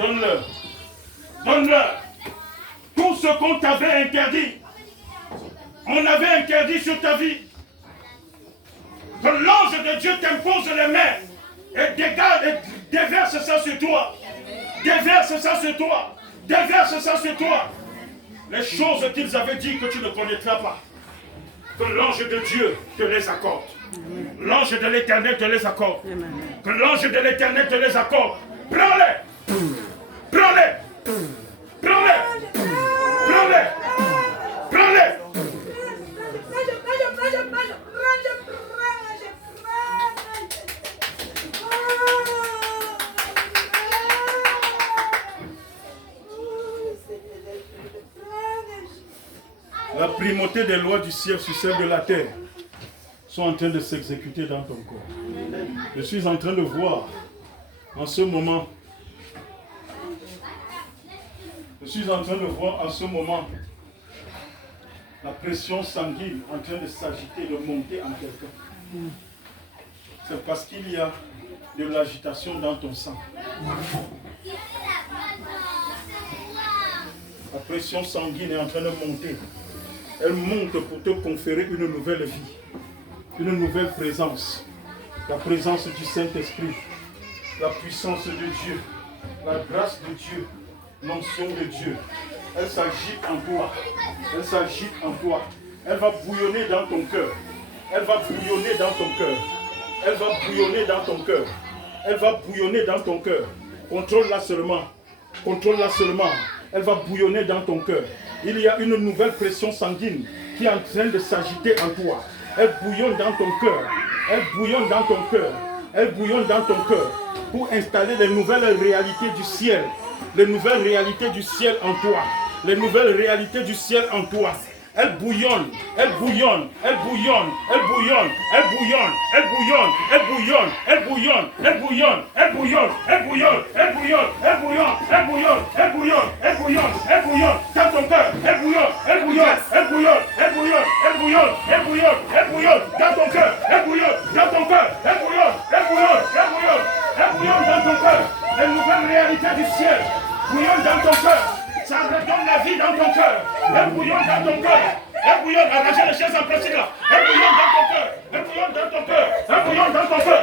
Donne-leur. Donne-leur. Tout ce qu'on t'avait interdit. On avait interdit sur ta vie. Que l'ange de Dieu t'impose les mains et déverse ça sur toi. Déverse ça sur toi. Déverse ça sur toi. Les choses qu'ils avaient dit que tu ne connaîtras pas. Que l'ange de Dieu te les accorde. L'ange de l'Éternel te les accorde. Que l'ange de l'Éternel te les accorde. Prends-les. Prends-les. Prends-les. Prends-les. Prends-les. La primauté des lois du ciel sur celle de la terre sont en train de s'exécuter dans ton corps. Je suis en train de voir en ce moment, la pression sanguine en train de s'agiter, de monter en quelqu'un. C'est parce qu'il y a de l'agitation dans ton sang. La pression sanguine est en train de monter. Elle monte pour te conférer une nouvelle vie, une nouvelle présence. La présence du Saint-Esprit, la puissance de Dieu, la grâce de Dieu, l'onction de Dieu. Elle s'agite en toi. Elle s'agite en toi. Elle va bouillonner dans ton cœur. Elle va bouillonner dans ton cœur. Elle va bouillonner dans ton cœur. Elle va bouillonner dans ton cœur. Contrôle-la seulement. Contrôle-la seulement. Elle va bouillonner dans ton cœur. Il y a une nouvelle pression sanguine qui est en train de s'agiter en toi. Elle bouillonne dans ton cœur. Elle bouillonne dans ton cœur. Elle bouillonne dans ton cœur pour installer les nouvelles réalités du ciel. Les nouvelles réalités du ciel en toi. Les nouvelles réalités du ciel en toi. Elle bouillonne, elle bouillonne, elle bouillonne, elle bouillonne, elle bouillonne, elle bouillonne, elle bouillonne, elle bouillonne, elle bouillonne, elle bouillonne, elle bouillonne, elle bouillonne, elle bouillonne, elle bouillonne, elle bouillonne, elle bouillonne, elle bouillonne, dans ton cœur, elle bouillonne, elle bouillonne, elle bouillonne, elle bouillonne, elle bouillonne, elle bouillonne, elle bouillonne, dans ton cœur, elle bouillonne, dans ton cœur, elle bouillonne, elle bouillonne, elle bouillonne, elle bouillonne dans ton cœur, les nouvelles réalités du ciel, bouillonne dans ton cœur. Ça redonne la vie dans ton cœur. Elle bouillonne dans ton cœur. Elle bouillonne, arrachez les chaises en plastique là. Elle bouillonne dans ton cœur. Elle bouillonne dans ton cœur. Elle bouillonne dans ton cœur.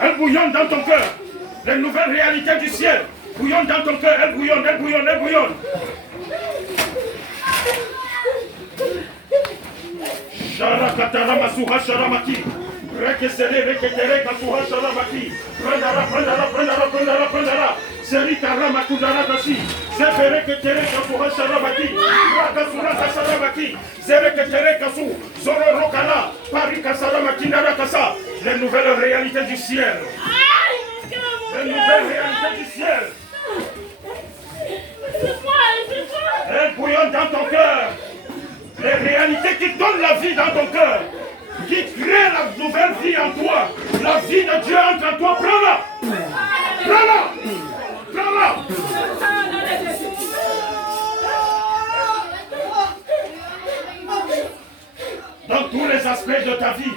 Elle bouillonne dans ton cœur. Les nouvelles réalités du ciel bouillonnent dans ton cœur. Elle bouillonne, elle bouillonne, elle bouillonne. Sharakatara Masuha Sharamaki. Rekesele, reketere, kasuha, sharamaki. Prendara. Seritara, makudara, kasi. Zefere, ketere, kasuha, sharamaki. Rakasura, kasaramaki. Zereketere, kasu. Zoro, rokala. Parika, saramaki, narakasa. Les nouvelles réalités du ciel. Les nouvelles réalités du ciel. Elles bouillonnent dans ton cœur. Les réalités qui donnent la vie dans ton cœur. Qui crée la nouvelle vie en toi. La vie de Dieu entre en toi. Prends-la. Prends-la. Prends-la. Dans tous les aspects de ta vie,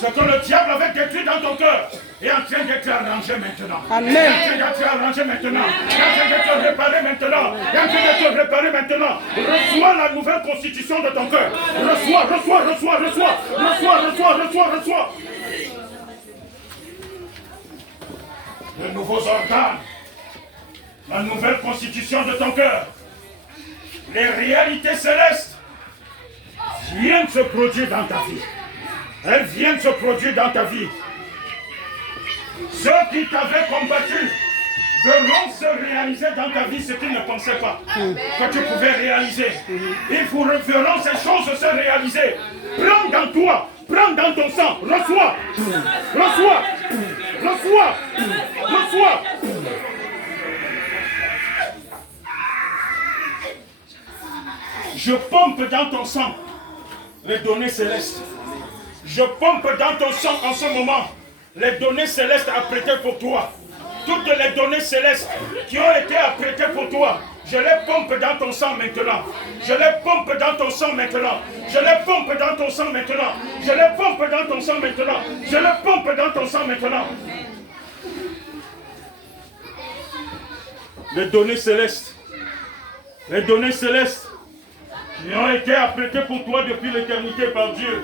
ce que le diable avait détruit dans ton cœur est en train d'être arrangé maintenant. Amen. Est en train d'être arrangé maintenant. Est en train d'être réparé maintenant. Est en train d'être réparé maintenant. Reçois la nouvelle constitution de ton cœur. Reçois. Les nouveaux organes. La nouvelle constitution de ton cœur. Les réalités célestes viennent se produire dans ta vie. Elles viennent se produire dans ta vie. Ceux qui t'avaient combattu verront se réaliser dans ta vie ce qu'ils ne pensaient pas que tu pouvais réaliser. Ils verront ces choses se réaliser. Prends dans toi, prends dans ton sang, reçois. Je pompe dans ton sang les données célestes. Je pompe dans ton sang en ce moment les données célestes apprêtées pour toi. Toutes les données célestes qui ont été apprêtées pour toi, je les pompe dans ton sang maintenant. Je les pompe dans ton sang maintenant. Je les pompe dans ton sang maintenant. Je les pompe dans ton sang maintenant. Je les pompe dans ton sang maintenant. Les données célestes qui ont été apprêtées pour toi depuis l'éternité par Dieu.